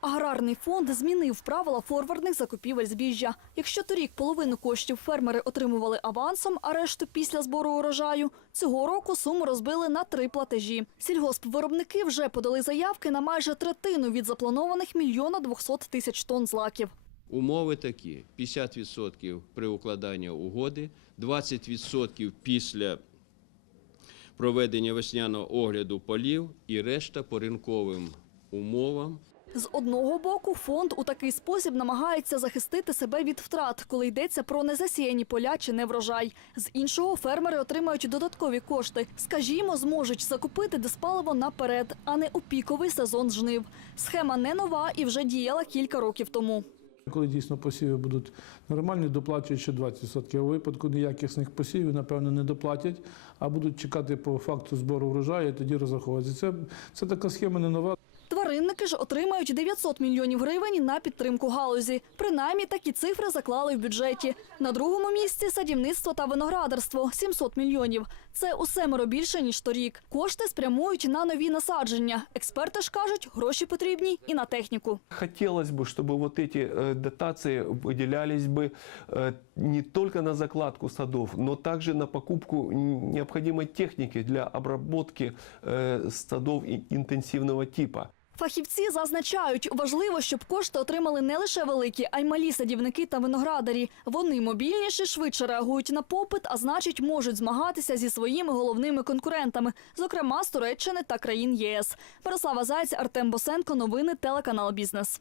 Аграрний фонд змінив правила форвардних закупівель збіжжя. Якщо торік половину коштів фермери отримували авансом, а решту після збору урожаю, цього року суму розбили на три платежі. Сільгоспвиробники вже подали заявки на майже третину від запланованих мільйона двохсот тисяч тонн злаків. Умови такі: 50% при укладанні угоди, 20% після проведення весняного огляду полів і решта по ринковим умовам. З одного боку, фонд у такий спосіб намагається захистити себе від втрат, коли йдеться про незасіяні поля чи неврожай. З іншого, фермери отримають додаткові кошти. Скажімо, зможуть закупити диспаливо наперед, а не у піковий сезон жнив. Схема не нова і вже діяла кілька років тому. Коли дійсно посіви будуть нормальні, доплачують ще 20%. У випадку неякісних посівів, напевно, не доплатять, а будуть чекати по факту збору врожаю і тоді розраховуватися. Це, це така схема не нова. Тваринники ж отримають 900 мільйонів гривень на підтримку галузі. Принаймні такі цифри заклали в бюджеті. На другому місці садівництво та виноградарство 700 мільйонів. Це у семеро більше ніж торік. Кошти спрямують на нові насадження. Експерти ж кажуть, гроші потрібні і на техніку. Хотелось бы, чтобы вот эти э, дотации выделялись бы э, не только на закладку садов, но также на покупку необходимой техники для обработки э, садов и- интенсивного типа. Фахівці зазначають, важливо, щоб кошти отримали не лише великі, а й малі садівники та виноградарі. Вони мобільніші, швидше реагують на попит, а значить, можуть змагатися зі своїми головними конкурентами, зокрема з Туреччини та країн ЄС. Мирослава Зайць, Артем Босенко. Новини телеканал Бізнес.